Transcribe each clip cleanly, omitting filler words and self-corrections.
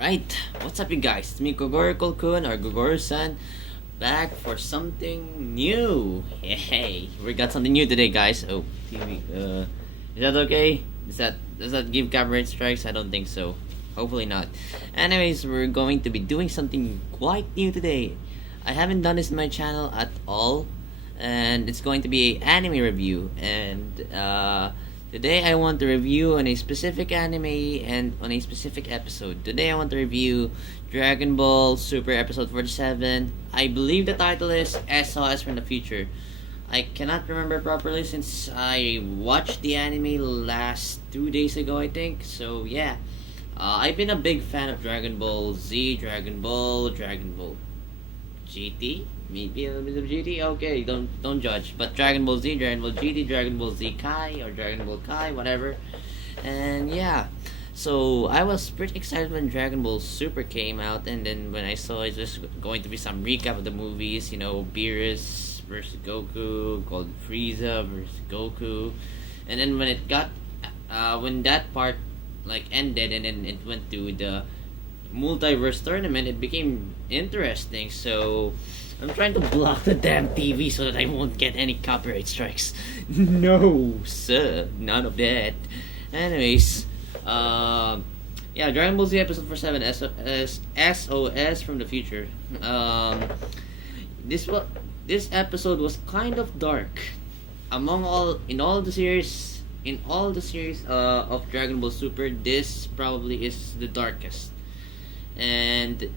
Alright, what's up you guys? It's me, Gogoro-kun or Gogoro-san, back for something new. Hey, we got something new today, guys. Oh, TV. Is that okay? Does that give copyright strikes? I don't think so. Hopefully not. Anyways, we're going to be doing something quite new today. I haven't done this in my channel at all, and it's going to be an anime review. And today I want to review on a specific anime and on a specific episode. Today I want to review Dragon Ball Super Episode 47. I believe the title is SOS from the Future. I cannot remember properly since I watched the anime last 2 days ago, I think. So yeah, I've been a big fan of Dragon Ball Z, Dragon Ball GT, maybe a little bit of GT. Okay, don't judge. But Dragon Ball Z, Dragon Ball GT, Dragon Ball Z Kai or Dragon Ball Kai, whatever. And yeah, so I was pretty excited when Dragon Ball Super came out, and then when I saw it was going to be some recap of the movies, Beerus versus Goku, Golden Frieza versus Goku, and then when it got, when that part like ended, and then it went to the multiverse tournament, it became interesting. So I'm trying to block the damn TV so that I won't get any copyright strikes. No, sir, none of that. Anyways, yeah, Dragon Ball Z episode 47 SOS from the future. This episode was kind of dark. In all the series of Dragon Ball Super, this probably is the darkest. And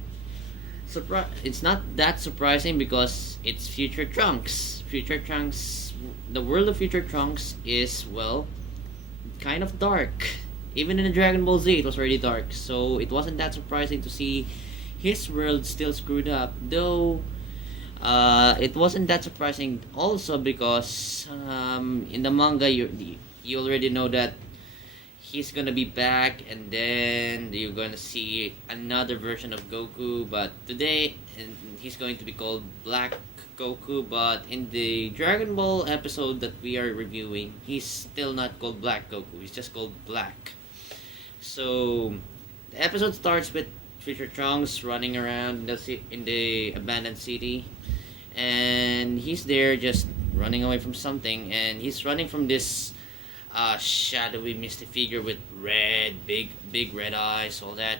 it's not that surprising because it's Future Trunks. The world of Future Trunks is, well, kind of dark. Even in the Dragon Ball Z, it was already dark. So it wasn't that surprising to see his world still screwed up. Though, it wasn't that surprising also because in the manga, you already know that he's gonna be back, and then you're gonna see another version of Goku. But today, he's going to be called Black Goku. But in the Dragon Ball episode that we are reviewing, he's still not called Black Goku. He's just called Black. So the episode starts with Future Trunks running around in the abandoned city, and he's there just running away from something, and he's running from this shadowy, misty figure with big red eyes, all that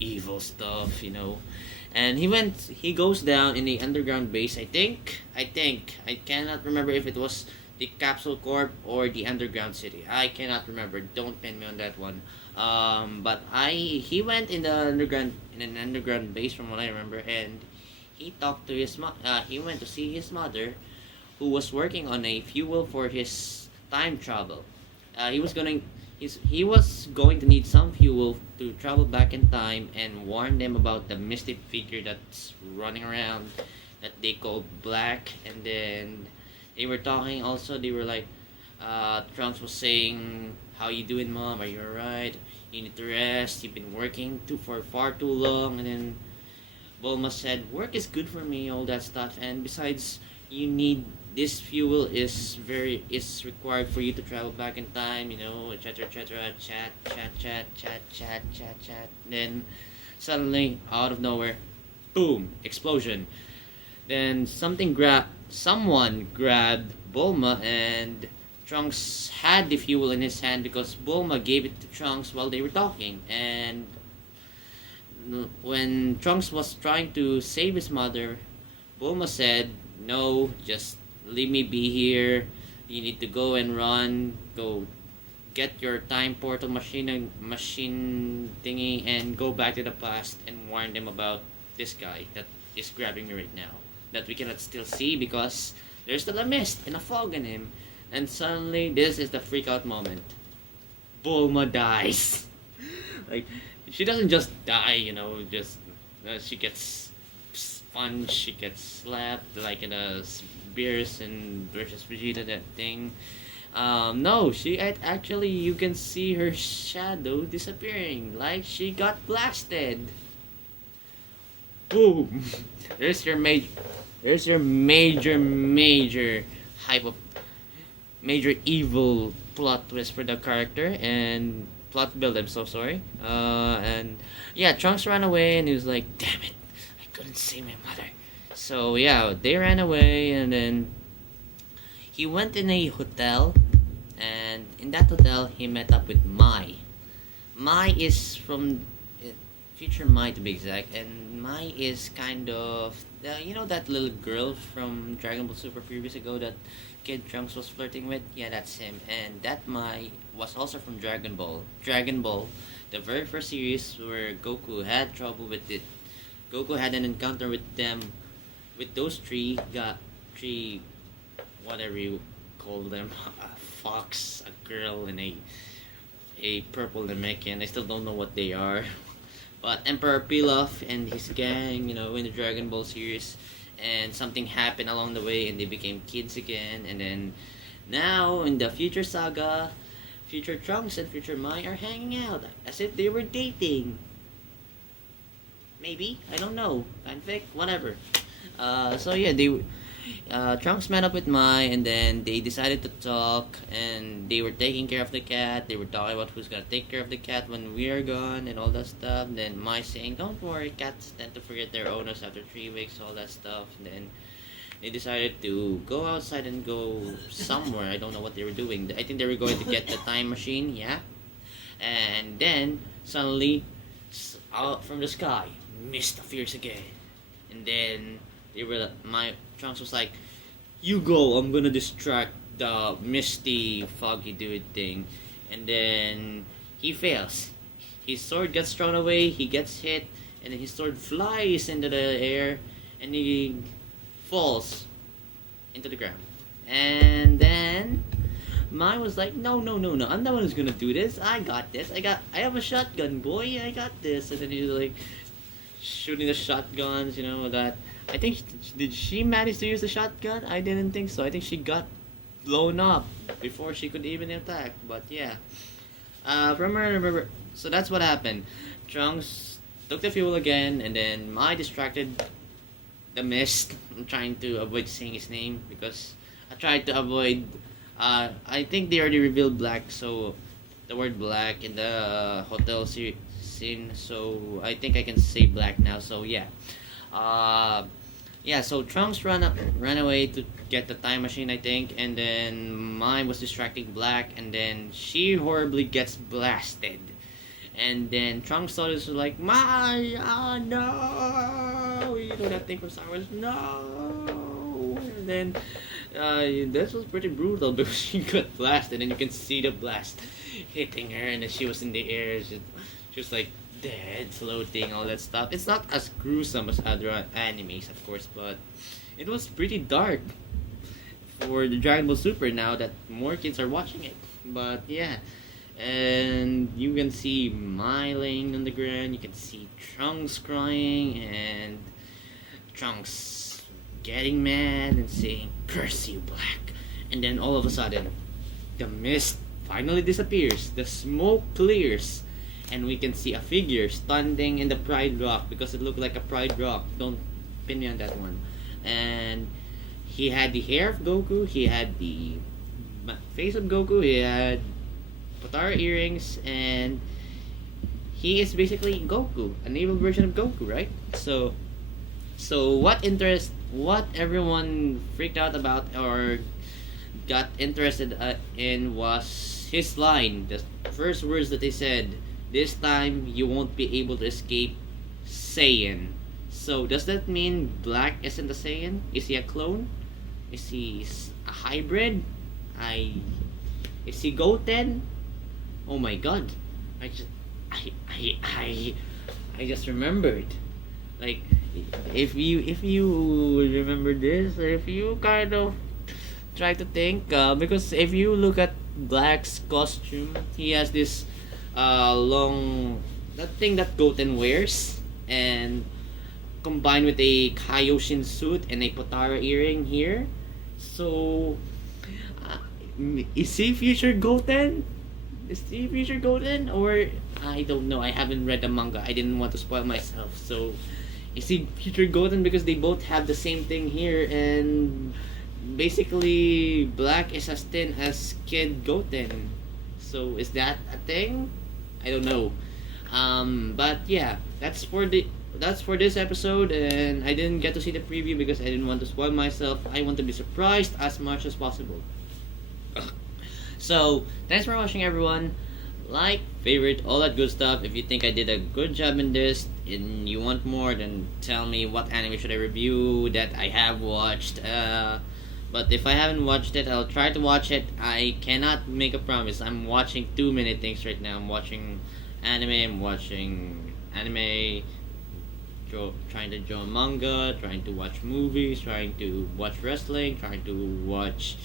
evil stuff, And he goes down in the underground base. I think. I cannot remember if it was the Capsule Corp or the underground city. I cannot remember. Don't pin me on that one. But he went in an underground base from what I remember, and he talked to he went to see his mother, who was working on a fuel for his time travel. He was going to need some fuel to travel back in time and warn them about the mystic figure that's running around that they called Black. And then they were talking also. They were like, Trunks was saying, "How you doing, Mom? Are you alright? You need to rest. You've been working for far too long." And then Bulma said, "Work is good for me, all that stuff. And besides, you need this fuel is required for you to travel back in time, etc., etc. Chat. Then suddenly, out of nowhere, boom, explosion. Then someone grabbed Bulma, and Trunks had the fuel in his hand because Bulma gave it to Trunks while they were talking. And when Trunks was trying to save his mother, Bulma said, "No, just leave me be here. You need to go and run. Go get your time portal machine thingy and go back to the past and warn them about this guy that is grabbing me right now, that we cannot still see because there's still a mist and a fog in him." And suddenly, this is the freak out moment. Bulma dies. Like, she doesn't just die, she gets punched, she gets slapped like in a Beerus and versus Vegeta, that thing. No, she actually, you can see her shadow disappearing, like she got blasted. Boom. There's your major hype of major evil plot twist for the character. And plot build. I'm so sorry. And yeah, Trunks ran away, and he was like, "Damn it, I couldn't save my mother." So yeah, they ran away, and then he went in a hotel, and in that hotel he met up with Mai. Mai is from future Mai to be exact, and Mai is kind of that little girl from Dragon Ball Super previous ago that Kid Trunks was flirting with. Yeah, that's him, and that Mai was also from Dragon Ball. Dragon Ball, the very first series where Goku had trouble with it. Goku had an encounter with them, with those three, whatever you call them, a fox, a girl, and a purple Namekian. I still don't know what they are. But Emperor Pilaf and his gang, in the Dragon Ball series, and something happened along the way, and they became kids again. And then now in the Future Saga, Future Trunks and Future Mai are hanging out as if they were dating. Maybe, I don't know. Fanfic, whatever. So yeah, Trunks met up with Mai, and then they decided to talk, and they were taking care of the cat. They were talking about who's gonna take care of the cat when we are gone, and all that stuff. And then Mai saying, "Don't worry, cats tend to forget their owners after 3 weeks," all that stuff. And then they decided to go outside and go somewhere. I don't know what they were doing. I think they were going to get the time machine, yeah. And then suddenly, out from the sky, mist appears again, and then my Trunks was like, "You go, I'm gonna distract the misty, foggy dude thing." And then he fails. His sword gets thrown away, he gets hit, and then his sword flies into the air, and he falls into the ground. And then mine was like, "No, no, no, no, I'm the one who's gonna do this. I got this. I have a shotgun, boy. I got this." And then he was like shooting the shotguns, that. I think, did she manage to use the shotgun? I didn't think so. I think she got blown up before she could even attack. But yeah. Remember. So that's what happened. Trunks took the fuel again, and then Mai distracted the mist. I'm trying to avoid saying his name because I tried to avoid. I think they already revealed black, so the word black in the hotel scene. So I think I can say black now. So yeah. So Trunks ran away to get the time machine, I think, and then Mime was distracting Black, and then she horribly gets blasted. And then Trunks saw this was like, "My, no!" That thing from Star Wars, no! And then, this was pretty brutal because she got blasted, and you can see the blast hitting her, and then she was in the air, she was like, dead, floating, all that stuff. It's not as gruesome as other animes, of course, but it was pretty dark for the Dragon Ball Super now that more kids are watching it. But yeah, and you can see Mai laying on the ground, you can see Trunks crying, and Trunks getting mad and saying, "Curse you, Black." And then all of a sudden, the mist finally disappears, the smoke clears, and we can see a figure standing in the Pride Rock because it looked like a Pride Rock. Don't pin me on that one. And he had the hair of Goku, he had the face of Goku, he had Potara earrings, and he is basically Goku, an evil version of Goku, right? So what everyone freaked out about or got interested in was his line, the first words that they said. "This time, you won't be able to escape Saiyan." So, does that mean Black isn't a Saiyan? Is he a clone? Is he a hybrid? Is he Goten? Oh my god. I just remembered. Like, if you remember this, or if you kind of try to think, because if you look at Black's costume, he has this long, that thing that Goten wears, and combined with a Kaioshin suit and a Potara earring here. So is he future Goten? Is he future Goten? Or I don't know, I haven't read the manga, I didn't want to spoil myself. So is he future Goten because they both have the same thing here, and basically Black is as thin as Kid Goten. So is that a thing? I don't know. But yeah, that's for this episode, and I didn't get to see the preview because I didn't want to spoil myself. I want to be surprised as much as possible. So thanks for watching, everyone. Like, favorite, all that good stuff. If you think I did a good job in this and you want more, then tell me what anime should I review that I have watched. But if I haven't watched it, I'll try to watch it. I cannot make a promise. I'm watching too many things right now. I'm watching anime, trying to draw manga, trying to watch movies, trying to watch wrestling, trying to watch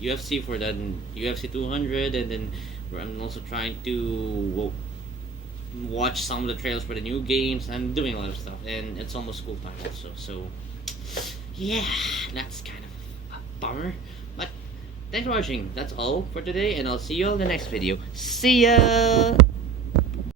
UFC for the UFC 200, and then I'm also trying to watch some of the trailers for the new games. I'm doing a lot of stuff, and it's almost school time also. So yeah, that's kind of a bummer. But thanks for watching. That's all for today, and I'll see you all in the next video. See ya!